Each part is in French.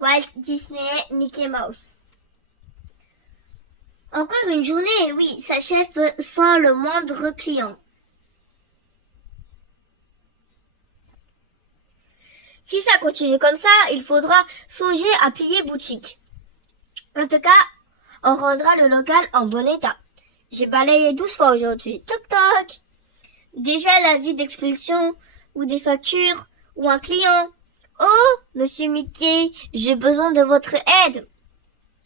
Walt Disney, Mickey Mouse. Encore une journée, oui, s'achève sans le moindre client. Si ça continue comme ça, il faudra songer à plier boutique. En tout cas, on rendra le local en bon état. J'ai balayé 12 fois aujourd'hui. Toc toc. Déjà l'avis d'expulsion ou des factures ou un client. Oh, monsieur Mickey, j'ai besoin de votre aide.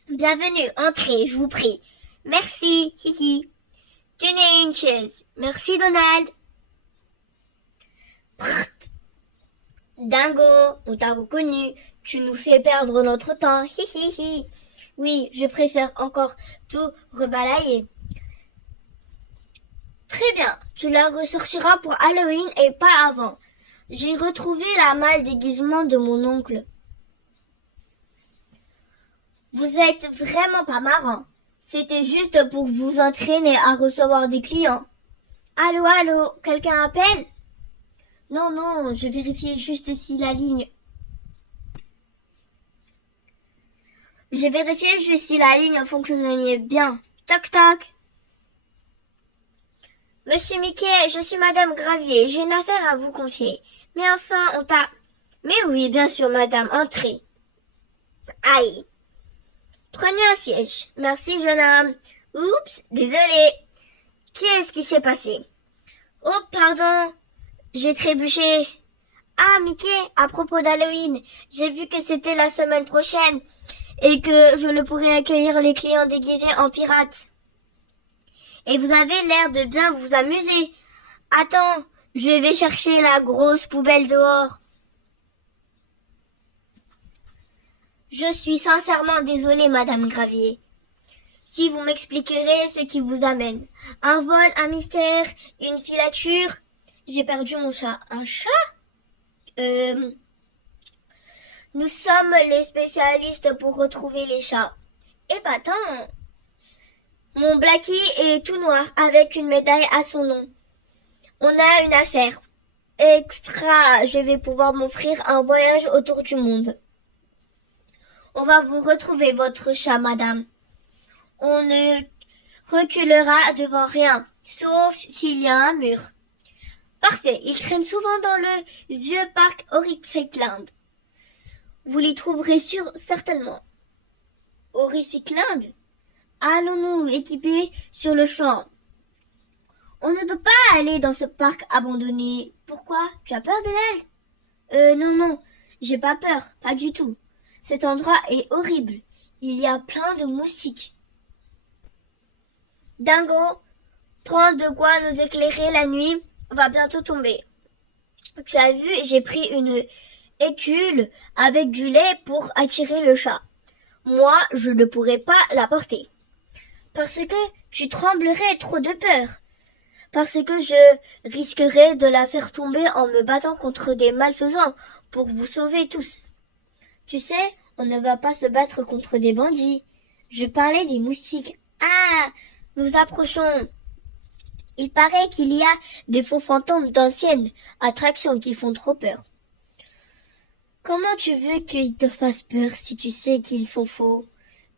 Bienvenue, entrez, je vous prie. Merci, hihi. Tenez une chaise. Merci Donald. Prrrt. Dingo, on t'a reconnu. Tu nous fais perdre notre temps. Hihihi. Oui, je préfère encore tout rebalayer. Très bien, tu la ressortiras pour Halloween et pas avant. J'ai retrouvé la malle déguisement de mon oncle. Vous êtes vraiment pas marrant. C'était juste pour vous entraîner à recevoir des clients. Allô, allô, quelqu'un appelle? Non, non, je vérifiais juste si la ligne... Je vérifiais juste si la ligne fonctionnait bien. Toc toc. Monsieur Mickey, je suis Madame Gravier. J'ai une affaire à vous confier. Mais enfin, on t'a... Mais oui, bien sûr, madame, entrez. Aïe. Prenez un siège. Merci, jeune homme. Oups, désolé. Qu'est-ce qui s'est passé? Oh, pardon. J'ai trébuché. Ah, Mickey, à propos d'Halloween, j'ai vu que c'était la semaine prochaine et que je ne pourrais accueillir les clients déguisés en pirates. Et vous avez l'air de bien vous amuser. Attends, je vais chercher la grosse poubelle dehors. Je suis sincèrement désolée, Madame Gravier. Si vous m'expliquerez ce qui vous amène. Un vol, un mystère, une filature. J'ai perdu mon chat. Un chat? Nous sommes les spécialistes pour retrouver les chats. Épatant. Mon Blackie est tout noir avec une médaille à son nom. On a une affaire. Extra, je vais pouvoir m'offrir un voyage autour du monde. On va vous retrouver votre chat, madame. On ne reculera devant rien, sauf s'il y a un mur. Parfait, il traîne souvent dans le vieux parc Horrific-Land. Vous l'y trouverez certainement. Horrific-Land? Allons-nous équiper sur le champ? On ne peut pas aller dans ce parc abandonné. Pourquoi? Tu as peur, Donald? Non, non, j'ai pas peur, pas du tout. Cet endroit est horrible. Il y a plein de moustiques. Dingo, prends de quoi nous éclairer la nuit va bientôt tomber. Tu as vu, j'ai pris une écule avec du lait pour attirer le chat. Moi, je ne pourrais pas la porter. Parce que tu tremblerais trop de peur. Parce que je risquerais de la faire tomber en me battant contre des malfaisants pour vous sauver tous. Tu sais, on ne va pas se battre contre des bandits. Je parlais des moustiques. Ah, nous approchons. Il paraît qu'il y a des faux fantômes d'anciennes attractions qui font trop peur. Comment tu veux qu'ils te fassent peur si tu sais qu'ils sont faux?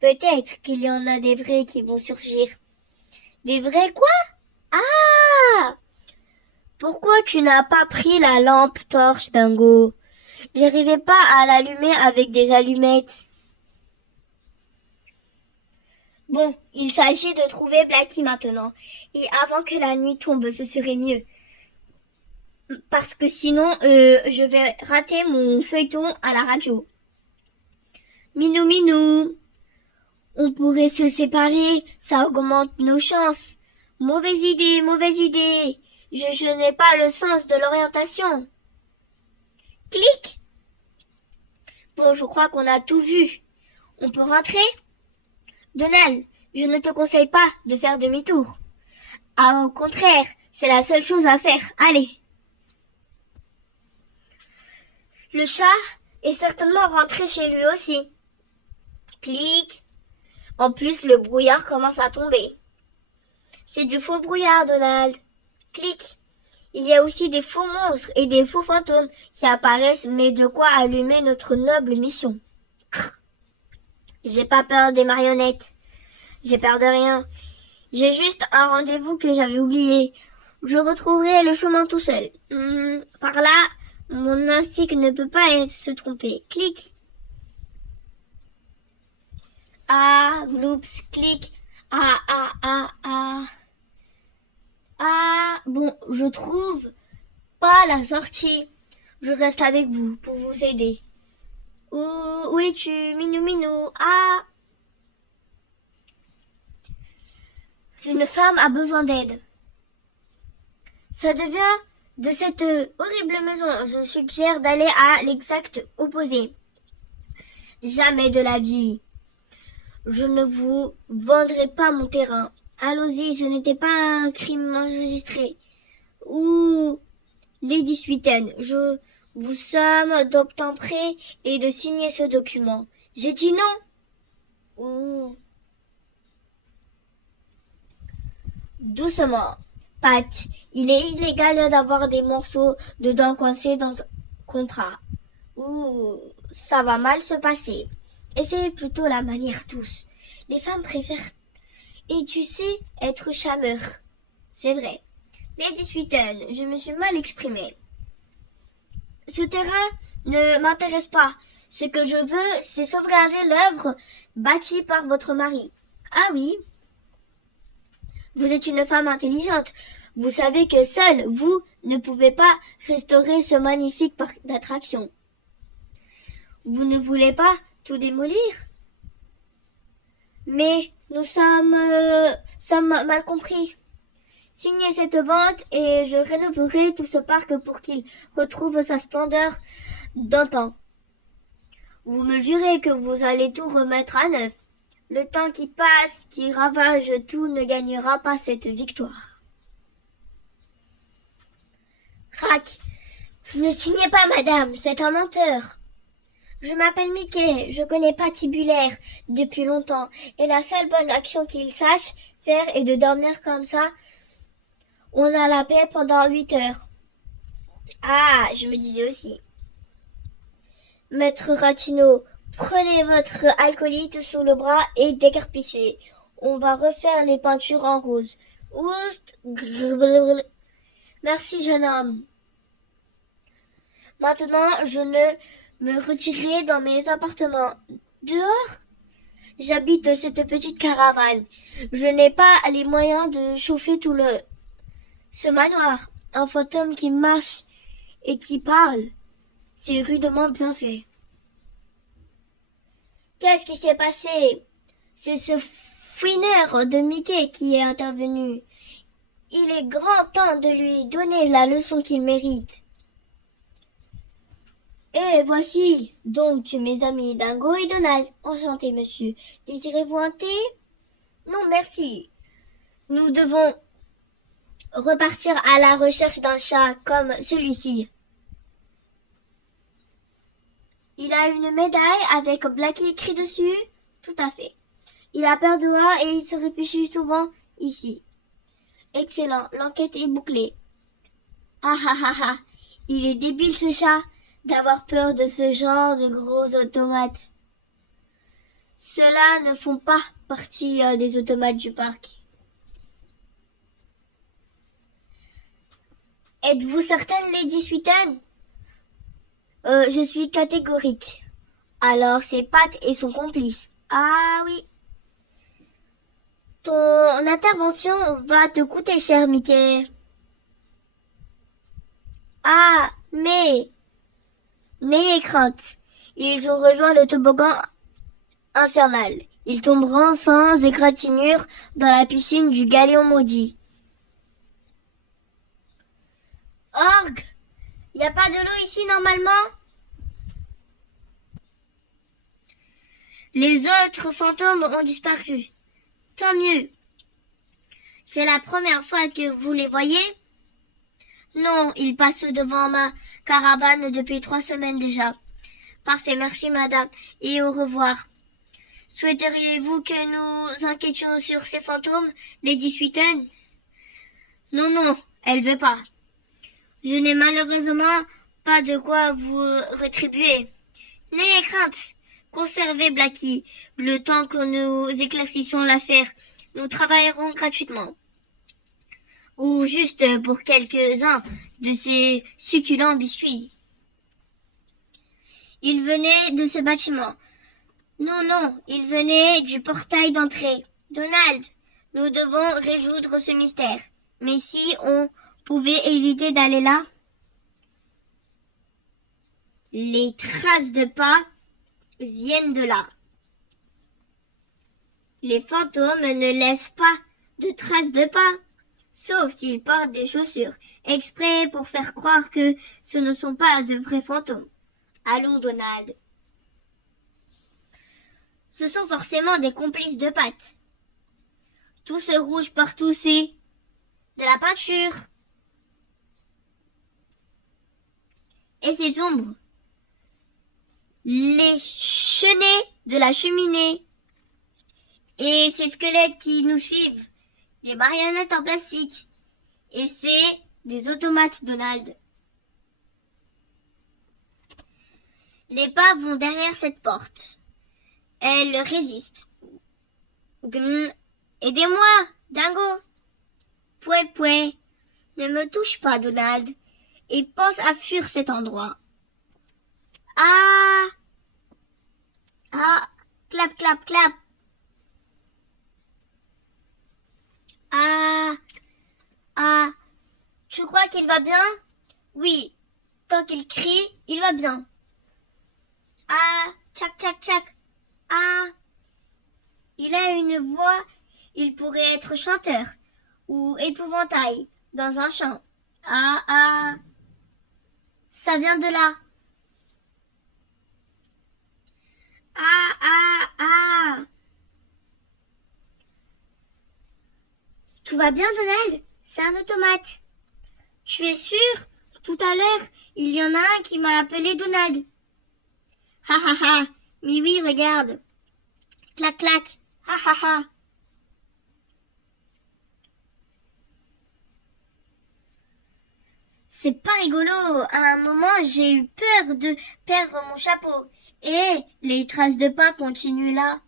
Peut-être qu'il y en a des vrais qui vont surgir. Des vrais quoi? Ah! Pourquoi tu n'as pas pris la lampe torche, Dingo? J'arrivais pas à l'allumer avec des allumettes. Bon, il s'agit de trouver Blackie maintenant. Et avant que la nuit tombe, ce serait mieux. Parce que sinon, je vais rater mon feuilleton à la radio. Minou, minou. On pourrait se séparer, ça augmente nos chances. Mauvaise idée, mauvaise idée. Je n'ai pas le sens de l'orientation. Clic. Bon, je crois qu'on a tout vu. On peut rentrer? Donald, je ne te conseille pas de faire demi-tour. Ah, au contraire, c'est la seule chose à faire. Allez. Le chat est certainement rentré chez lui aussi. Clic. En plus, le brouillard commence à tomber. C'est du faux brouillard, Donald. Clic. Il y a aussi des faux monstres et des faux fantômes qui apparaissent, mais de quoi allumer notre noble mission. J'ai pas peur des marionnettes. J'ai peur de rien. J'ai juste un rendez-vous que j'avais oublié. Je retrouverai le chemin tout seul. Par là, mon instinct ne peut pas se tromper. Clic. Ah, bloops, clic. Ah. Ah, bon, je trouve pas la sortie. Je reste avec vous pour vous aider. Où es-tu, minou? Ah! Une femme a besoin d'aide. Ça devient de cette horrible maison. Je suggère d'aller à l'exact opposé. Jamais de la vie. Je ne vous vendrai pas mon terrain. Allons-y, ce n'était pas un crime enregistré. Ouh, Lady Sweeten, je vous somme d'obtempérer et de signer ce document. J'ai dit non. Ouh. Doucement, Pat. Il est illégal d'avoir des morceaux de dents coincés dans un contrat. Ouh, ça va mal se passer. Essayez plutôt la manière douce. Les femmes préfèrent, et tu sais, être chameur. C'est vrai. Lady Sweeten, je me suis mal exprimée. Ce terrain ne m'intéresse pas. Ce que je veux, c'est sauvegarder l'œuvre bâtie par votre mari. Ah oui. Vous êtes une femme intelligente. Vous savez que seul vous ne pouvez pas restaurer ce magnifique parc d'attractions. Vous ne voulez pas tout démolir? Mais nous sommes mal compris. Signez cette vente et je rénoverai tout ce parc pour qu'il retrouve sa splendeur d'antan. Vous me jurez que vous allez tout remettre à neuf. Le temps qui passe, qui ravage tout, ne gagnera pas cette victoire. Crac! Ne signez pas, madame, c'est un menteur. Je m'appelle Mickey, je connais pas Tibulaire depuis longtemps, et la seule bonne action qu'il sache faire est de dormir comme ça. On a la paix pendant 8 heures. Ah, je me disais aussi. Maître Ratino, prenez votre alcoolite sous le bras et décarpissez. On va refaire les peintures en rose. Oust, merci, jeune homme. Maintenant, je ne me retirerai dans mes appartements. Dehors? J'habite cette petite caravane. Je n'ai pas les moyens de chauffer ce manoir. Un fantôme qui marche et qui parle. C'est rudement bien fait. Qu'est-ce qui s'est passé? C'est ce fouineur de Mickey qui est intervenu. Il est grand temps de lui donner la leçon qu'il mérite. Et voici donc mes amis Dingo et Donald. Enchanté, monsieur. Désirez-vous un thé? Non, merci. Nous devons repartir à la recherche d'un chat comme celui-ci. Il a une médaille avec Blackie écrit dessus? Tout à fait. Il a peur dehors et il se réfugie souvent ici. Excellent, l'enquête est bouclée. Ah ah ah ah, il est débile ce chat d'avoir peur de ce genre de gros automates. Ceux-là ne font pas partie des automates du parc. Êtes-vous certaine, Lady Sweeten? Je suis catégorique. Alors c'est Pat et son complice. Ah oui. Ton intervention va te coûter cher, Mickey. Ah, mais n'ayez crainte. Ils ont rejoint le toboggan infernal. Ils tomberont sans égratignure dans la piscine du Galion maudit. Orgue, y a pas de l'eau ici normalement? Les autres fantômes ont disparu. Tant mieux. C'est la première fois que vous les voyez? Non, ils passent devant ma caravane depuis 3 semaines déjà. Parfait, merci madame, et au revoir. Souhaiteriez-vous que nous enquêtions sur ces fantômes, Lady Sweeten? Non, elle veut pas. Je n'ai malheureusement pas de quoi vous rétribuer. N'ayez crainte, Conservez Blackie. Le temps que nous éclaircissons l'affaire, nous travaillerons gratuitement. Ou juste pour quelques-uns de ces succulents biscuits. Il venait de ce bâtiment. Non, il venait du portail d'entrée. Donald, nous devons résoudre ce mystère. Mais si on pouvait éviter d'aller là? Les traces de pas viennent de là. Les fantômes ne laissent pas de traces de pas, sauf s'ils portent des chaussures, exprès pour faire croire que ce ne sont pas de vrais fantômes. Allons, Donald. Ce sont forcément des complices de pâtes. Tout ce rouge partout, c'est de la peinture. Et ces ombres, les chenets de la cheminée. Et ces squelettes qui nous suivent, des marionnettes en plastique. Et c'est des automates, Donald. Les pas vont derrière cette porte. Elle résiste. Aidez-moi, Dingo. Pouet. Ne me touche pas, Donald. Et pense à fuir cet endroit. Ah, clap. Tu crois qu'il va bien? Oui, tant qu'il crie, il va bien. Ah, tchac. Ah, il a une voix, il pourrait être chanteur ou épouvantail dans un chant. Ah, ça vient de là. Ah. Tout va bien, Donald? C'est un automate. Tu es sûr? Tout à l'heure, il y en a un qui m'a appelé Donald. Ha. Mais oui, regarde. Clac. Ha. C'est pas rigolo. À un moment, j'ai eu peur de perdre mon chapeau. Et les traces de pas continuent là.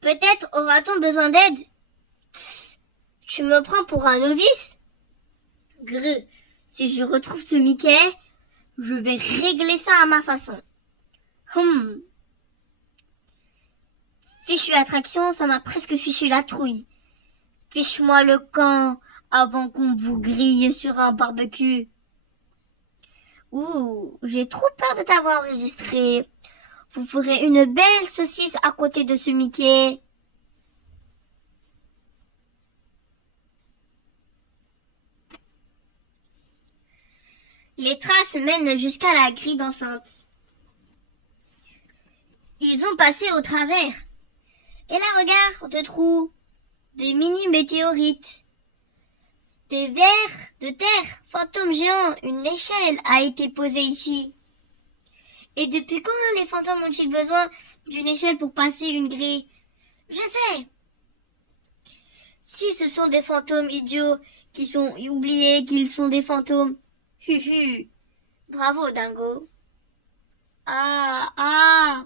Peut-être aura-t-on besoin d'aide. Tu me prends pour un novice? Greu, si je retrouve ce Mickey, je vais régler ça à ma façon. Fichue attraction, ça m'a presque fichu la trouille. Fiche-moi le camp avant qu'on vous grille sur un barbecue. Ouh, j'ai trop peur de t'avoir enregistré. Vous ferez une belle saucisse à côté de ce Mickey. Les traces mènent jusqu'à la grille d'enceinte. Ils ont passé au travers. Et là, regarde, de trous, des mini-météorites, des vers de terre, fantômes géants, une échelle a été posée ici. Et depuis quand les fantômes ont-ils besoin d'une échelle pour passer une grille? Je sais. Si ce sont des fantômes idiots qui sont oubliés qu'ils sont des fantômes. Bravo, Dingo. Ah.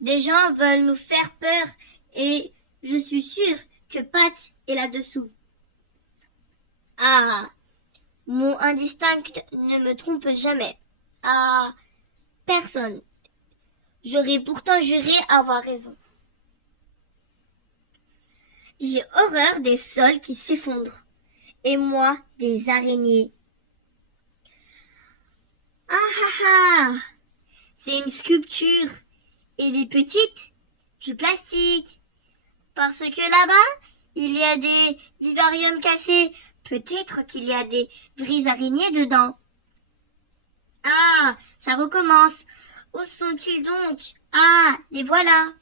Des gens veulent nous faire peur et je suis sûre que Pat est là-dessous. Ah, mon instinct ne me trompe jamais. Ah, personne. J'aurais pourtant juré avoir raison. J'ai horreur des sols qui s'effondrent. Et moi, des araignées. Ah. C'est une sculpture. Et les petites, du plastique. Parce que là-bas, il y a des vivariums cassés. Peut-être qu'il y a des vraies araignées dedans. Ah, ça recommence. Où sont-ils donc? Ah, les voilà.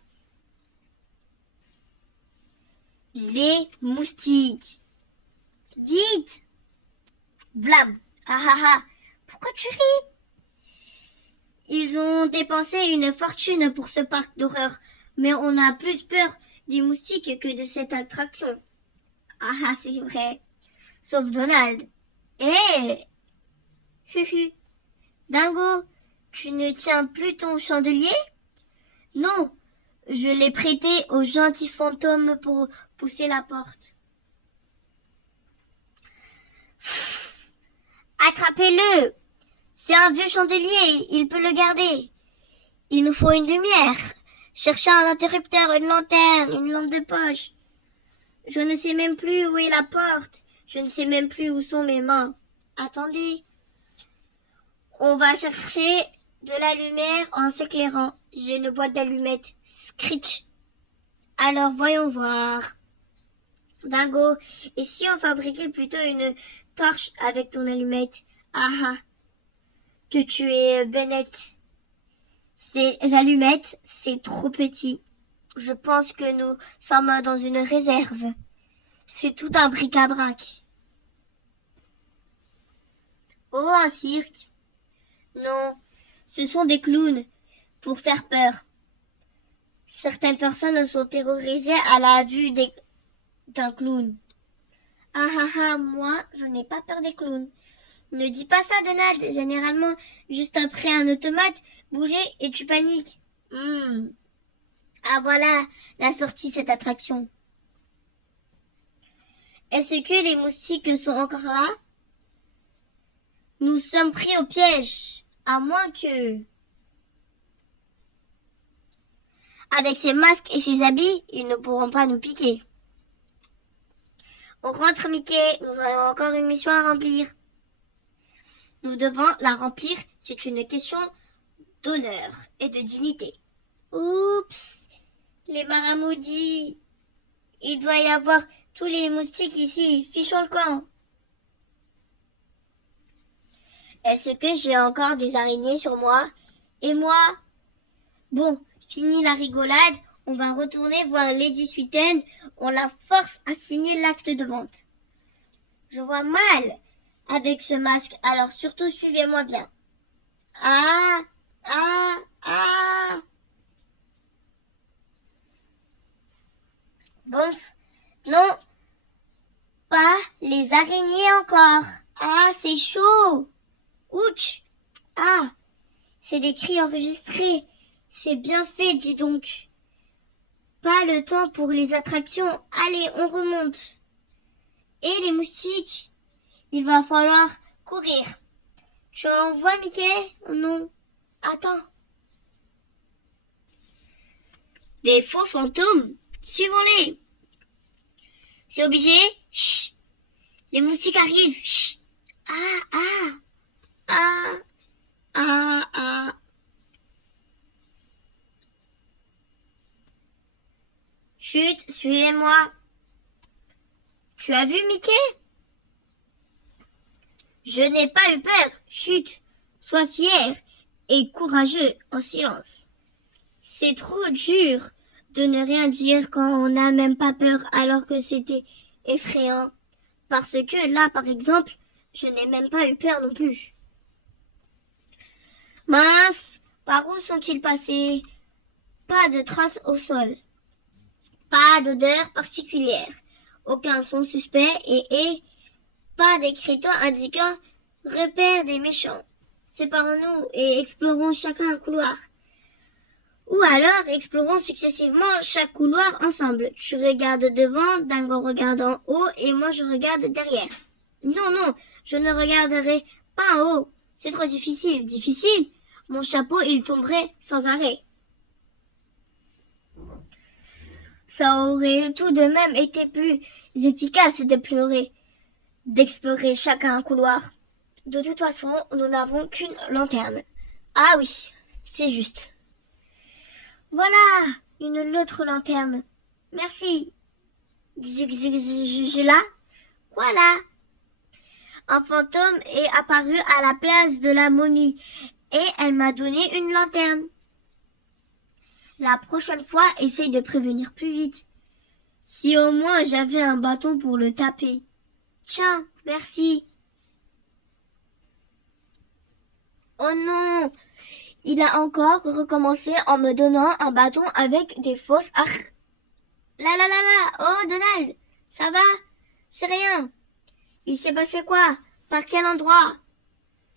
Les moustiques. Vite! Vlam! Ah. Pourquoi tu ris? Ils ont dépensé une fortune pour ce parc d'horreur, mais on a plus peur des moustiques que de cette attraction. Ah, c'est vrai. Sauf Donald. Dingo, Tu ne tiens plus ton chandelier? Non, je l'ai prêté au gentil fantôme pour pousser la porte. Attrapez-le! C'est un vieux chandelier, il peut le garder. Il nous faut une lumière. Cherchez un interrupteur, une lanterne, une lampe de poche. Je ne sais même plus où est la porte. Je ne sais même plus où sont mes mains. Attendez. On va chercher de la lumière en s'éclairant. J'ai une boîte d'allumettes. Scritch. Alors voyons voir. Dingo, et si on fabriquait plutôt une torche avec ton allumette? Ah ah. Que tu es bête. Ces allumettes, c'est trop petit. Je pense que nous sommes dans une réserve. C'est tout un bric-à-brac. Oh, un cirque. Non, ce sont des clowns pour faire peur. Certaines personnes sont terrorisées à la vue d'un clown. Ah ah ah, moi, je n'ai pas peur des clowns. Ne dis pas ça, Donald. Généralement, juste après un automate, bouger et tu paniques. Ah voilà, la sortie cette attraction. Est-ce que les moustiques sont encore là? Nous sommes pris au piège, à moins que... Avec ces masques et ces habits, ils ne pourront pas nous piquer. On rentre, Mickey, nous avons encore une mission à remplir. Nous devons la remplir, c'est une question d'honneur et de dignité. Oups, les maramaudis. Il doit y avoir tous les moustiques ici, fichons le camp. Est-ce que j'ai encore des araignées sur moi? Et moi? Bon, fini la rigolade, on va retourner voir Lady Sweeten, on la force à signer l'acte de vente. Je vois mal avec ce masque, alors surtout suivez-moi bien. Ah, ah, ah. Bon, non, pas les araignées encore. Ah, c'est chaud. Ouch. Ah, c'est des cris enregistrés. C'est bien fait, dis donc. Pas le temps pour les attractions. Allez, on remonte. Et les moustiques? Il va falloir courir. Tu en vois, Mickey? Non. Attends. Des faux fantômes? Suivons-les. C'est obligé? Chut. Les moustiques arrivent. Chut. Ah, ah. Ah, ah, ah. Chut, suivez-moi. Tu as vu Mickey? Je n'ai pas eu peur. Chut, sois fier et courageux en silence. C'est trop dur de ne rien dire quand on n'a même pas peur alors que c'était effrayant. Parce que là, par exemple, je n'ai même pas eu peur non plus. Mince, par où sont-ils passés? Pas de traces au sol. Pas d'odeur particulière. Aucun son suspect et pas d'écriture indiquant repère des méchants. Séparons-nous et explorons chacun un couloir. Ou alors explorons successivement chaque couloir ensemble. Tu regardes devant, Dingo regarde en haut et moi je regarde derrière. Non, non, je ne regarderai pas en haut. C'est trop difficile. Difficile? Mon chapeau, il tomberait sans arrêt. Ça aurait tout de même été plus efficace d'explorer chacun un couloir. De toute façon, nous n'avons qu'une lanterne. Ah oui, c'est juste. Voilà, une autre lanterne. Merci. Là, voilà. Un fantôme est apparu à la place de la momie et elle m'a donné une lanterne. La prochaine fois, essaye de prévenir plus vite. Si au moins j'avais un bâton pour le taper. Tiens, merci. Oh non, il a encore recommencé en me donnant un bâton avec des fausses arcs. Là, là, là, là, oh Donald, ça va? C'est rien. Il s'est passé quoi? Par quel endroit?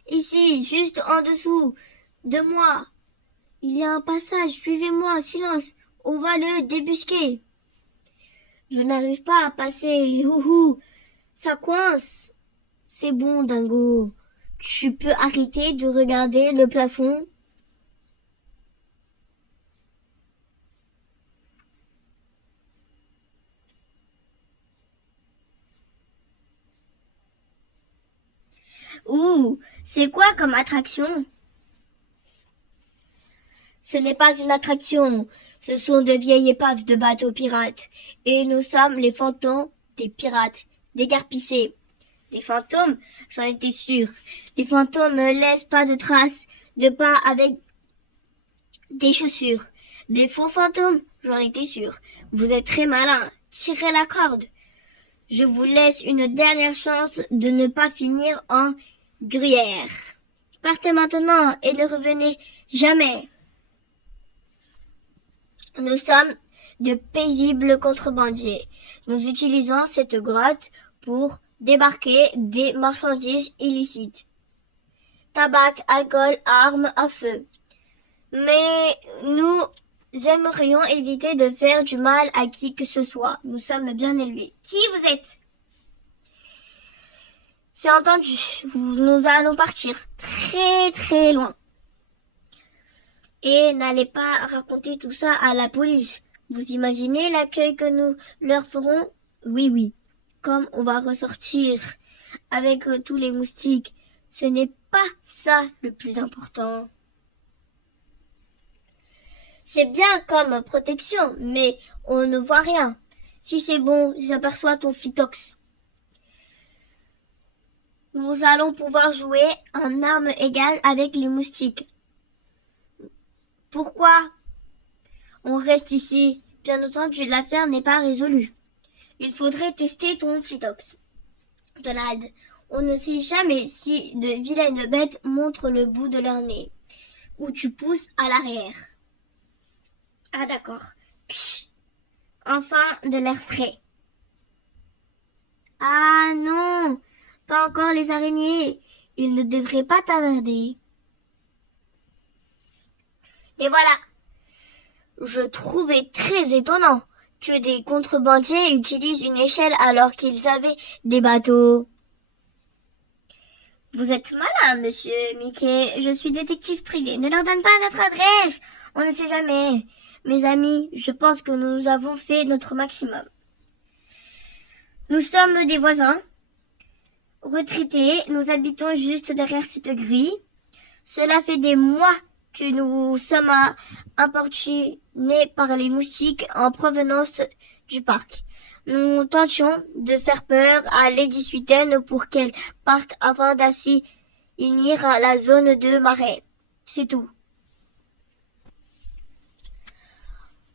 Ici, juste en dessous. De moi. Il y a un passage, suivez-moi, silence. On va le débusquer. Je n'arrive pas à passer. Houhou. Ça coince. C'est bon, Dingo. Tu peux arrêter de regarder le plafond? Ouh, c'est quoi comme attraction? Ce n'est pas une attraction. Ce sont de vieilles épaves de bateaux pirates. Et nous sommes les fantômes des pirates, dégarpissés. Des fantômes? J'en étais sûre. Les fantômes ne laissent pas de traces de pas avec des chaussures. Des faux fantômes? J'en étais sûre. Vous êtes très malin. Tirez la corde. Je vous laisse une dernière chance de ne pas finir en gruyère. Partez maintenant et ne revenez jamais. Nous sommes de paisibles contrebandiers. Nous utilisons cette grotte pour débarquer des marchandises illicites. Tabac, alcool, armes à feu. Mais nous aimerions éviter de faire du mal à qui que ce soit. Nous sommes bien élevés. Qui vous êtes? C'est entendu. Nous allons partir très très loin. Et n'allez pas raconter tout ça à la police. Vous imaginez l'accueil que nous leur ferons? Oui, oui. Comme on va ressortir avec tous les moustiques, ce n'est pas ça le plus important. C'est bien comme protection, mais on ne voit rien. Si c'est bon, j'aperçois ton phytox. Nous allons pouvoir jouer en armes égales avec les moustiques. Pourquoi on reste ici? Bien entendu, l'affaire n'est pas résolue. Il faudrait tester ton phytox. Donald, on ne sait jamais si de vilaines bêtes montrent le bout de leur nez. Ou tu pousses à l'arrière. Ah d'accord. Psh. Enfin, de l'air frais. Ah non, pas encore les araignées. Ils ne devraient pas tarder. Et voilà. Je trouvais très étonnant que des contrebandiers utilisent une échelle alors qu'ils avaient des bateaux. Vous êtes malin, monsieur Mickey. Je suis détective privé. Ne leur donne pas notre adresse. On ne sait jamais. Mes amis, je pense que nous avons fait notre maximum. Nous sommes des voisins retraités. Nous habitons juste derrière cette grille. Cela fait des mois que nous sommes importunés par les moustiques en provenance du parc. Nous tentions de faire peur à Lady Sweeten pour qu'elle parte afin d'assainir la zone de marais. C'est tout.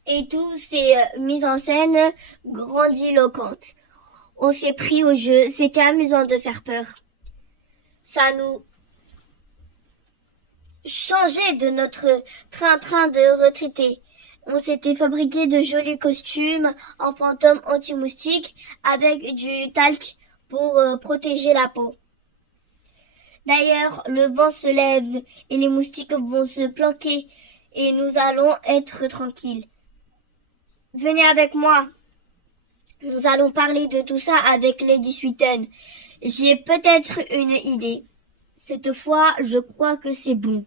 Et tout ces mises en scène grandiloquentes. On s'est pris au jeu, c'était amusant de faire peur. Ça nous changeait de notre train-train de retraités. On s'était fabriqué de jolis costumes en fantôme anti-moustique avec du talc pour protéger la peau. D'ailleurs, le vent se lève et les moustiques vont se planquer et nous allons être tranquilles. Venez avec moi. Nous allons parler de tout ça avec Lady Sweeten. J'ai peut-être une idée. Cette fois, je crois que c'est bon.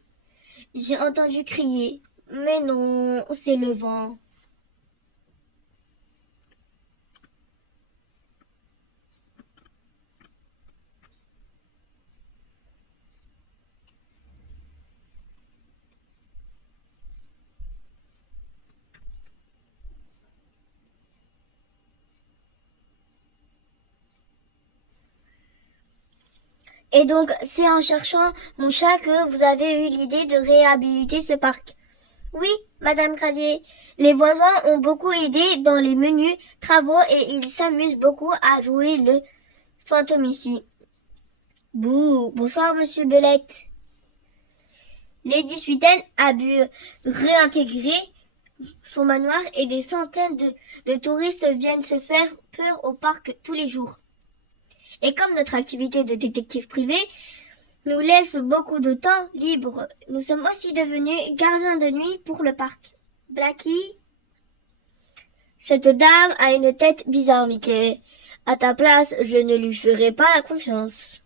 J'ai entendu crier. Mais non, c'est le vent. Et donc, c'est en cherchant mon chat que vous avez eu l'idée de réhabiliter ce parc. Oui, Madame Gravier, les voisins ont beaucoup aidé dans les menus travaux et ils s'amusent beaucoup à jouer le fantôme ici. Bouh, bonsoir Monsieur Belette. Lady Sweeten a dû réintégrer son manoir et des centaines de touristes viennent se faire peur au parc tous les jours. Et comme notre activité de détective privé, nous laisse beaucoup de temps libre. Nous sommes aussi devenus gardiens de nuit pour le parc. Blackie? Cette dame a une tête bizarre, Mickey. À ta place, je ne lui ferai pas la confiance.